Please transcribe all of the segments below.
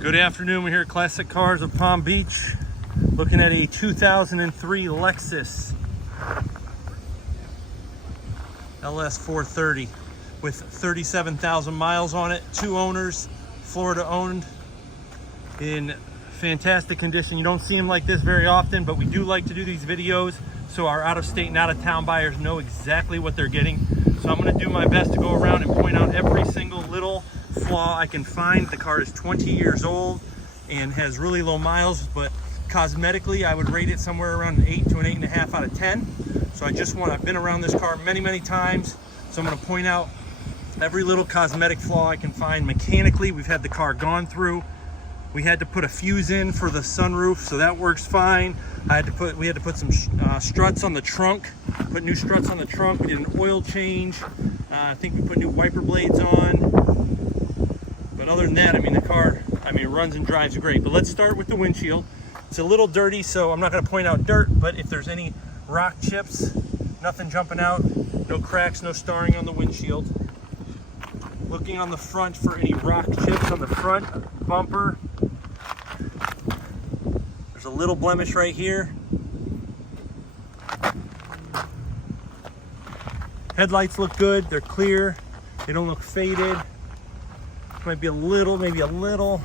Good afternoon, we're here at Classic Cars of Palm Beach, looking at a 2003 Lexus ls430 with 37,000 miles on it, 2 owners, Florida owned, in fantastic condition. You don't see them like this very often, but we do like to do these videos so our out-of-state and out-of-town buyers know exactly what they're getting. So I'm going to do my best to go around and point out every single little flaw I can find. The car is 20 years old and has really low miles, but cosmetically I would rate it somewhere around an 8 to an 8.5 out of 10. So I've been around this car many times, so I'm going to point out every little cosmetic flaw I can find. Mechanically, we've had the car gone through. We had to put a fuse in for the sunroof, so that works fine. We had to put some struts on the trunk, put new struts on the trunk. We did an oil change. I think we put new wiper blades on. But other than that, I mean, the car, it runs and drives great. But let's start with the windshield. It's a little dirty, so I'm not going to point out dirt, but if there's any rock chips, nothing jumping out, no cracks, no starring on the windshield. Looking on the front for any rock chips on the front bumper. There's a little blemish right here. Headlights look good, they're clear, they don't look faded. Might be a little, maybe a little.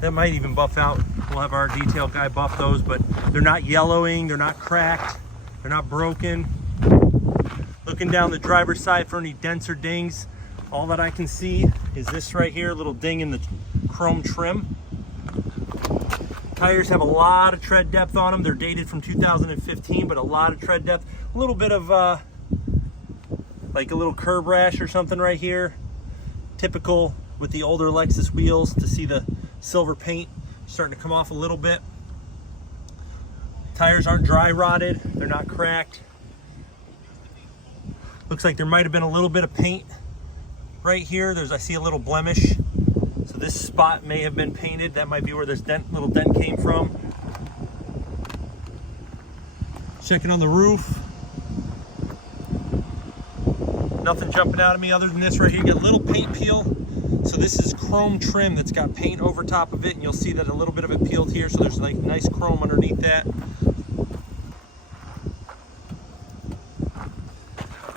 That might even buff out. We'll have our detail guy buff those, but they're not yellowing, they're not cracked, they're not broken. Looking down the driver's side for any dents or dings, all that I can see is this right here, a little ding in the chrome trim. Tires have a lot of tread depth on them. They're dated from 2015, but a lot of tread depth. A little bit of like a little curb rash or something right here. Typical with the older Lexus wheels to see the silver paint starting to come off a little bit. Tires aren't dry rotted, they're not cracked. Looks like there might have been a little bit of paint right here. I see a little blemish. So this spot may have been painted. That might be where this little dent came from. Checking on the roof. Nothing jumping out at me other than this right here. You get a little paint peel. So this is chrome trim that's got paint over top of it, and you'll see that a little bit of it peeled here. So there's like nice chrome underneath that.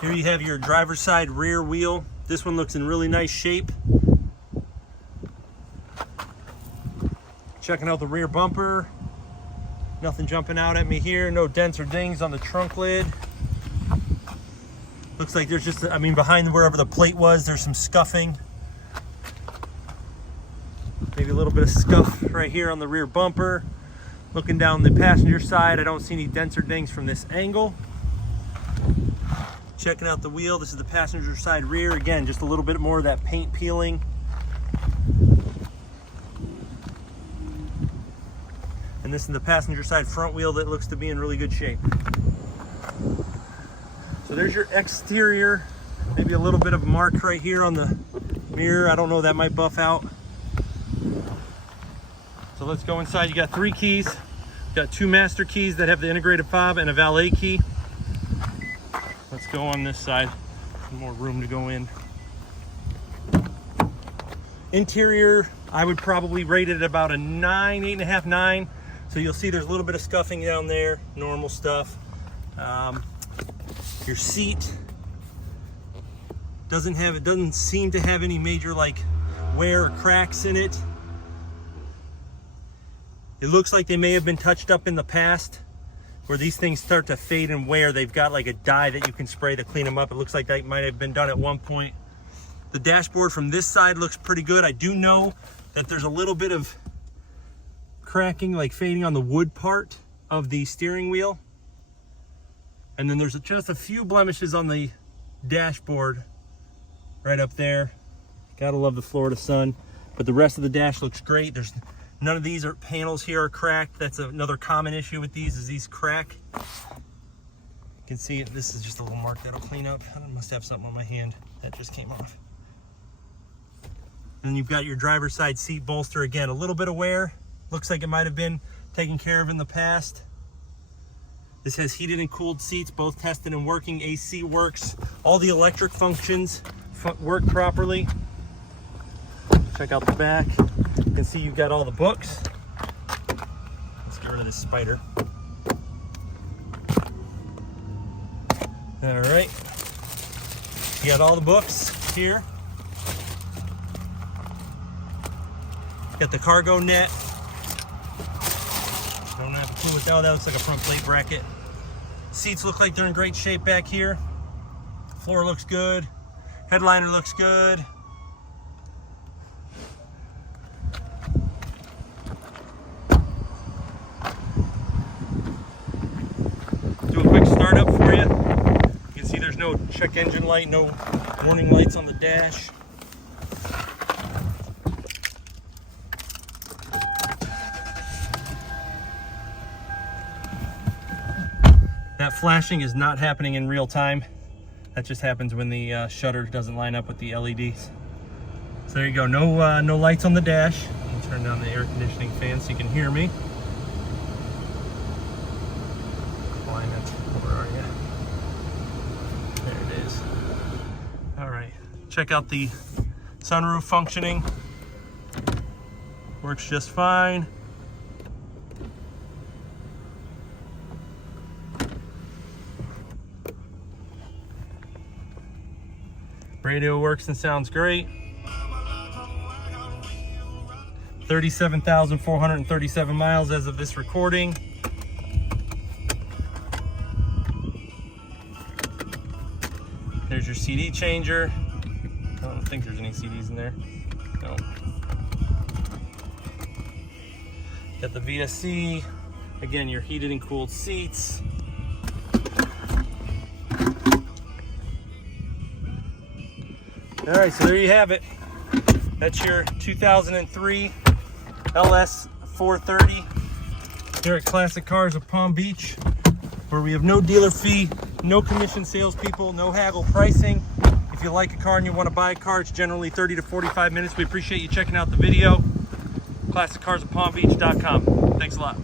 Here you have your driver's side rear wheel. This one looks in really nice shape. Checking out the rear bumper. Nothing jumping out at me here. No dents or dings on the trunk lid. Looks like there's just, behind wherever the plate was, there's some scuffing. Maybe a little bit of scuff right here on the rear bumper. Looking down the passenger side, I don't see any dents or dings from this angle. Checking out the wheel, this is the passenger side rear. Again, just a little bit more of that paint peeling. And this is the passenger side front wheel that looks to be in really good shape. So there's your exterior. Maybe a little bit of a mark right here on the mirror. I don't know, that might buff out. So let's go inside. You got 3 keys. You got 2 master keys that have the integrated fob and a valet key. Let's go on this side. Some more room to go in. Interior, I would probably rate it at about a 9, 8.5, 9. So you'll see there's a little bit of scuffing down there, normal stuff. Your seat doesn't seem to have any major like wear or cracks in it. It looks like they may have been touched up in the past. Where these things start to fade and wear, they've got like a dye that you can spray to clean them up. It looks like that might have been done at one point. The dashboard from this side looks pretty good. I do know that there's a little bit of cracking, like fading on the wood part of the steering wheel. And then there's just a few blemishes on the dashboard right up there. Gotta love the Florida sun. But the rest of the dash looks great. There's none of these panels here are cracked. That's another common issue with these, is these crack. You can see it. This is just a little mark that'll clean up. I must have something on my hand that just came off. And you've got your driver's side seat bolster. Again, a little bit of wear. Looks like it might have been taken care of in the past. This has heated and cooled seats, both tested and working. AC works. All the electric functions work properly. Check out the back. You can see you've got all the books. Let's get rid of this spider. All right. You got all the books here. Got the cargo net. Don't have a clue what that looks like. A front plate bracket. Seats look like they're in great shape back here. Floor looks good. Headliner looks good. Do a quick startup for you. You can see there's no check engine light, no warning lights on the dash. That flashing is not happening in real time. That just happens when the shutter doesn't line up with the LEDs. So there you go, no lights on the dash. I'll turn down the air conditioning fan so you can hear me. Climate, where are you? There it is. All right, check out the sunroof functioning. Works just fine. Radio works and sounds great. 37,437 miles as of this recording. There's your CD changer. I don't think there's any CDs in there. No. Got the VSC. Again, your heated and cooled seats. All right, so there you have it. That's your 2003 ls430 here at Classic Cars of Palm Beach, where we have no dealer fee, no commission salespeople, no haggle pricing. If you like a car and you want to buy a car, it's generally 30 to 45 minutes. We appreciate you checking out the video. ClassicCarsofPalmBeach.com. Thanks a lot.